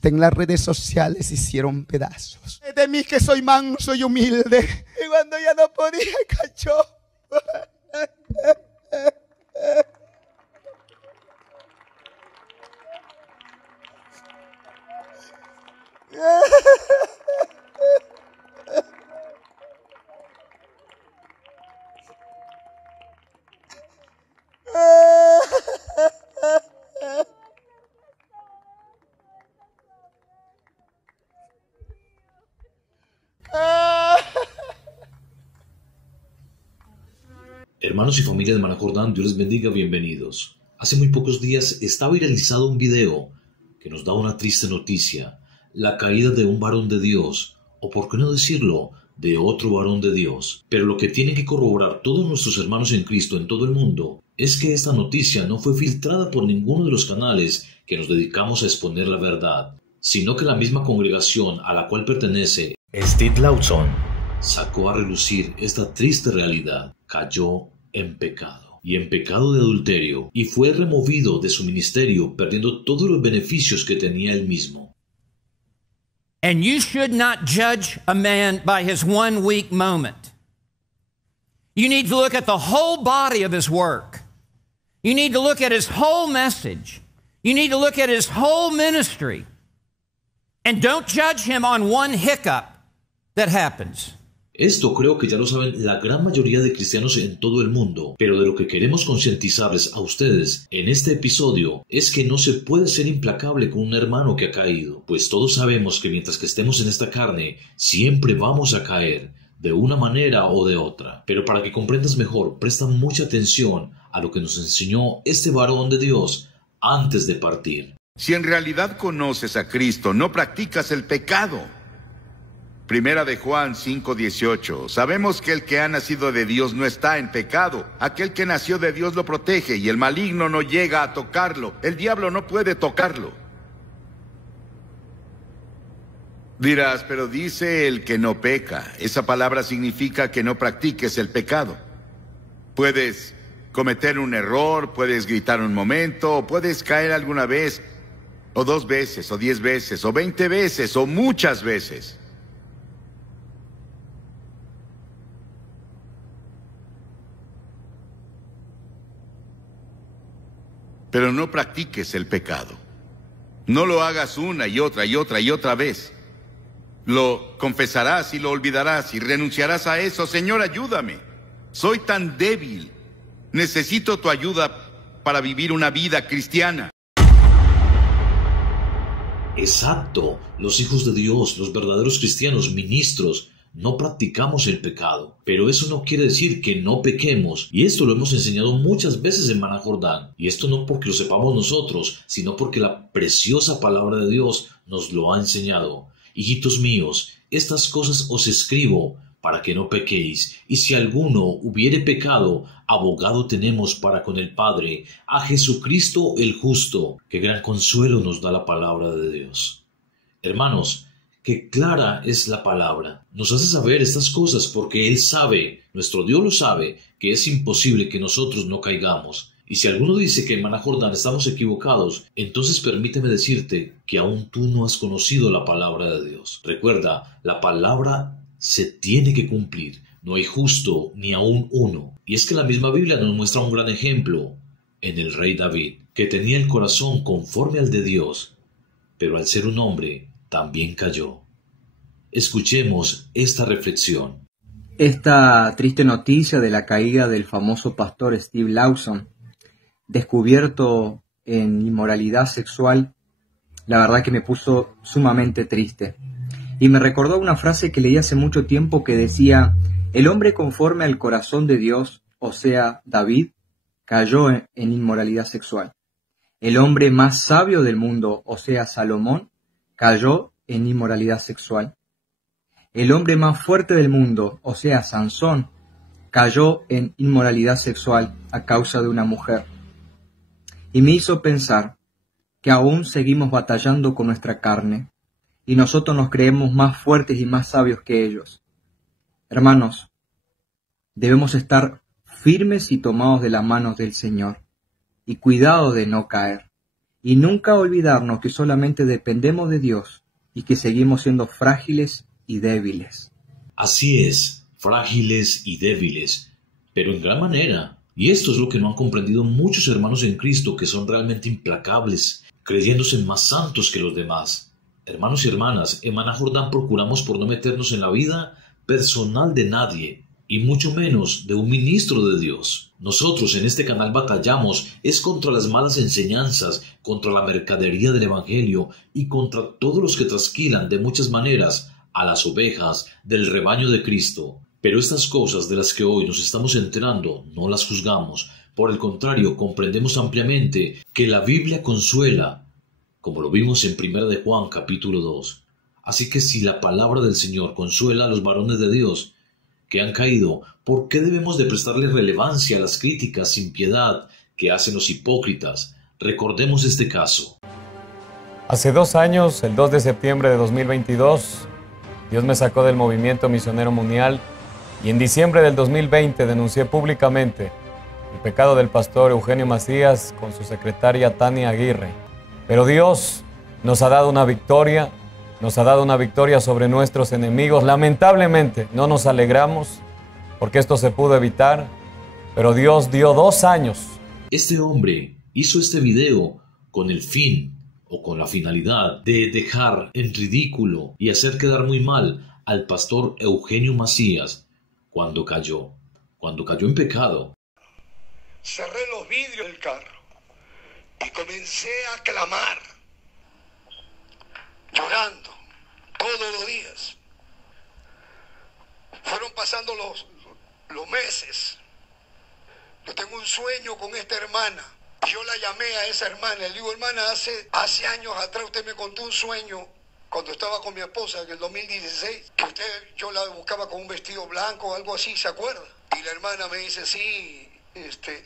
hasta en las redes sociales hicieron pedazos. De mí que soy manso y humilde. Y cuando ya no podía, cayó. Hermanos y familia de Maná Jordán, Dios les bendiga, bienvenidos. Hace muy pocos días está viralizado un video que nos da una triste noticia, la caída de un varón de Dios, o por qué no decirlo, de otro varón de Dios. Pero lo que tienen que corroborar todos nuestros hermanos en Cristo en todo el mundo es que esta noticia no fue filtrada por ninguno de los canales que nos dedicamos a exponer la verdad, sino que la misma congregación a la cual pertenece Steve Lawson sacó a relucir esta triste realidad. Cayó en pecado, y en pecado de adulterio, y fue removido de su ministerio, perdiendo todos los beneficios que tenía él mismo. And you should not judge a man by his 1 weak moment. You need to look at the whole body of his work. You need to look at his whole message. You need to look at his whole ministry. And don't judge him on one hiccup that happens. Esto creo que ya lo saben la gran mayoría de cristianos en todo el mundo, pero de lo que queremos concientizarles a ustedes en este episodio es que no se puede ser implacable con un hermano que ha caído, pues todos sabemos que mientras que estemos en esta carne, siempre vamos a caer, de una manera o de otra. Pero para que comprendas mejor, presta mucha atención a lo que nos enseñó este varón de Dios antes de partir. Si en realidad conoces a Cristo, no practicas el pecado. Primera de Juan 5:18. Sabemos que el que ha nacido de Dios no está en pecado. Aquel que nació de Dios lo protege y el maligno no llega a tocarlo. El diablo no puede tocarlo. Dirás, pero dice el que no peca. Esa palabra significa que no practiques el pecado. Puedes cometer un error, puedes gritar un momento, o puedes caer alguna vez, o 2 veces, o 10 veces, o 20 veces, o muchas veces. Pero no practiques el pecado. No lo hagas una y otra y otra y otra vez. Lo confesarás y lo olvidarás y renunciarás a eso. Señor, ayúdame. Soy tan débil. Necesito tu ayuda para vivir una vida cristiana. Exacto. Los hijos de Dios, los verdaderos cristianos, ministros, no practicamos el pecado, pero eso no quiere decir que no pequemos, y esto lo hemos enseñado muchas veces en Maná Jordán, y esto no porque lo sepamos nosotros, sino porque la preciosa palabra de Dios nos lo ha enseñado. Hijitos míos, estas cosas os escribo para que no pequéis, y si alguno hubiere pecado, abogado tenemos para con el Padre, a Jesucristo el justo. Qué gran consuelo nos da la palabra de Dios. Hermanos, qué clara es la palabra. Nos hace saber estas cosas porque Él sabe, nuestro Dios lo sabe, que es imposible que nosotros no caigamos. Y si alguno dice que en Maná Jordán estamos equivocados, entonces permíteme decirte que aún tú no has conocido la palabra de Dios. Recuerda, la palabra se tiene que cumplir. No hay justo ni aún uno. Y es que la misma Biblia nos muestra un gran ejemplo en el rey David, que tenía el corazón conforme al de Dios, pero al ser un hombre, también cayó. Escuchemos esta reflexión. Esta triste noticia de la caída del famoso pastor Steve Lawson, descubierto en inmoralidad sexual, la verdad que me puso sumamente triste. Y me recordó una frase que leí hace mucho tiempo que decía: el hombre conforme al corazón de Dios, o sea, David, cayó en inmoralidad sexual. El hombre más sabio del mundo, o sea, Salomón, cayó en inmoralidad sexual. El hombre más fuerte del mundo, o sea, Sansón, cayó en inmoralidad sexual a causa de una mujer. Y me hizo pensar que aún seguimos batallando con nuestra carne, y nosotros nos creemos más fuertes y más sabios que ellos. Hermanos, debemos estar firmes y tomados de las manos del Señor, y cuidado de no caer. y nunca olvidarnos que solamente dependemos de Dios y que seguimos siendo frágiles y débiles. Así es, frágiles y débiles, pero en gran manera. Y esto es lo que no han comprendido muchos hermanos en Cristo, que son realmente implacables, creyéndose más santos que los demás. Hermanos y hermanas, en Maná Jordán procuramos por no meternos en la vida personal de nadie, y mucho menos de un ministro de Dios. Nosotros en este canal batallamos es contra las malas enseñanzas, contra la mercadería del Evangelio y contra todos los que trasquilan de muchas maneras a las ovejas del rebaño de Cristo. Pero estas cosas de las que hoy nos estamos enterando no las juzgamos. Por el contrario, comprendemos ampliamente que la Biblia consuela, como lo vimos en 1 de Juan capítulo 2. Así que si la palabra del Señor consuela a los varones de Dios que han caído, ¿por qué debemos de prestarle relevancia a las críticas sin piedad que hacen los hipócritas? Recordemos este caso. Hace 2 años, el 2 de septiembre de 2022, Dios me sacó del movimiento misionero mundial y en diciembre del 2020 denuncié públicamente el pecado del pastor Eugenio Macías con su secretaria Tania Aguirre. Pero Dios nos ha dado una victoria sobre nuestros enemigos. Lamentablemente no nos alegramos porque esto se pudo evitar, pero Dios dio 2 años. Este hombre hizo este video con el fin o con la finalidad de dejar en ridículo y hacer quedar muy mal al pastor Eugenio Macías cuando cayó en pecado. Cerré los vidrios del carro y comencé a clamar, llorando todos los días. Fueron pasando los meses. Yo tengo un sueño con esta hermana. Yo la llamé a esa hermana. Le digo, hermana, hace años atrás usted me contó un sueño cuando estaba con mi esposa en el 2016, que yo la buscaba con un vestido blanco o algo así, ¿se acuerda? Y la hermana me dice, sí,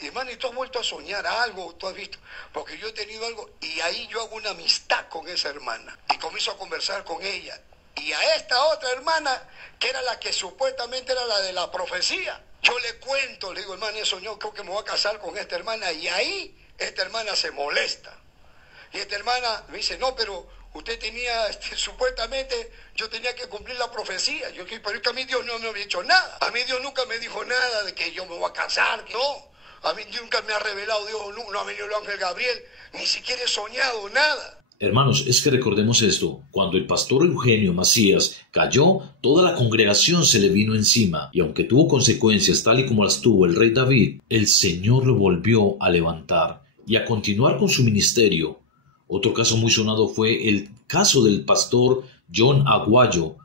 hermana, ¿y tú has vuelto a soñar algo? ¿Tú has visto? Porque yo he tenido algo. Y ahí yo hago una amistad con esa hermana y comienzo a conversar con ella. Y a esta otra hermana, que era la que supuestamente era la de la profecía, yo le cuento, le digo, hermana, he soñado, creo que me voy a casar con esta hermana. Y ahí esta hermana se molesta. Y esta hermana me dice, no, pero usted tenía, supuestamente, yo tenía que cumplir la profecía. Yo dije, pero es que a mí Dios no me había dicho nada. A mí Dios nunca me dijo nada de que yo me voy a casar. No, a mí nunca me ha revelado Dios, no ha venido el ángel Gabriel, ni siquiera he soñado nada. Hermanos, es que recordemos esto, cuando el pastor Eugenio Macías cayó, toda la congregación se le vino encima, y aunque tuvo consecuencias tal y como las tuvo el rey David, el Señor lo volvió a levantar y a continuar con su ministerio. Otro caso muy sonado fue el caso del pastor John Aguayo,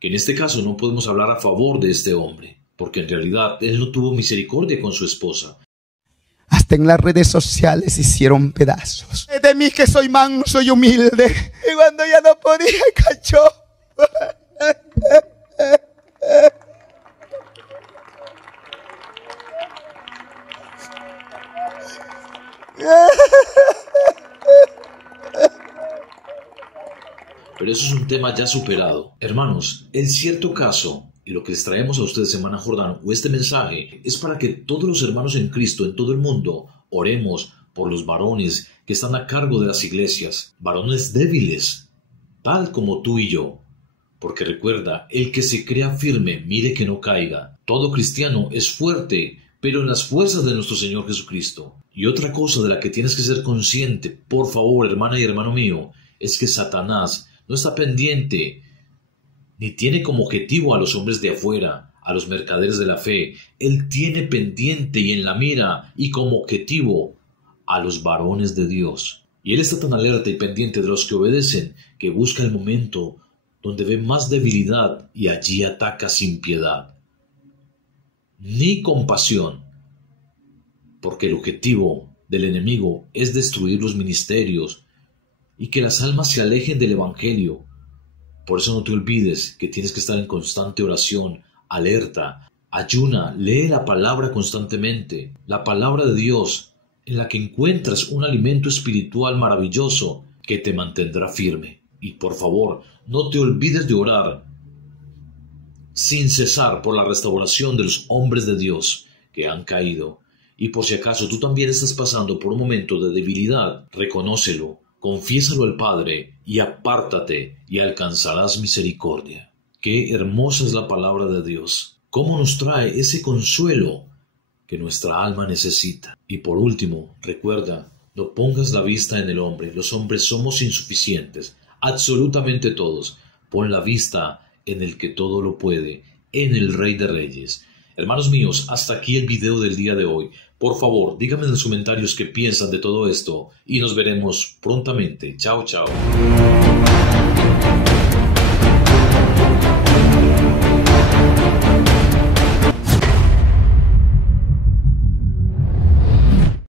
que en este caso no podemos hablar a favor de este hombre, porque en realidad él no tuvo misericordia con su esposa. Hasta en las redes sociales hicieron pedazos de mí, que soy manso y humilde. Y cuando ya no podía, cayó. Pero eso es un tema ya superado. Hermanos, el cierto caso y lo que les traemos a ustedes en Maná Jordán o este mensaje es para que todos los hermanos en Cristo en todo el mundo oremos por los varones que están a cargo de las iglesias, varones débiles, tal como tú y yo. Porque recuerda, el que se crea firme, mire que no caiga. Todo cristiano es fuerte, pero en las fuerzas de nuestro Señor Jesucristo. Y otra cosa de la que tienes que ser consciente, por favor, hermana y hermano mío, es que Satanás no está pendiente ni tiene como objetivo a los hombres de afuera, a los mercaderes de la fe. Él tiene pendiente y en la mira y como objetivo a los varones de Dios. Y él está tan alerta y pendiente de los que obedecen que busca el momento donde ve más debilidad y allí ataca sin piedad, ni compasión, porque el objetivo del enemigo es destruir los ministerios y que las almas se alejen del Evangelio. Por eso no te olvides que tienes que estar en constante oración, alerta, ayuna, lee la palabra constantemente, la palabra de Dios, en la que encuentras un alimento espiritual maravilloso que te mantendrá firme. Y por favor, no te olvides de orar sin cesar por la restauración de los hombres de Dios que han caído Y por si acaso tú también estás pasando por un momento de debilidad, reconócelo, confiésalo al Padre y apártate y alcanzarás misericordia. Qué hermosa es la palabra de Dios. Cómo nos trae ese consuelo que nuestra alma necesita. Y por último, recuerda, no pongas la vista en el hombre. Los hombres somos insuficientes, absolutamente todos. Pon la vista en el que todo lo puede, en el Rey de Reyes. Hermanos míos, hasta aquí el video del día de hoy. Por favor, díganme en los comentarios qué piensan de todo esto y nos veremos prontamente. Chao, chao.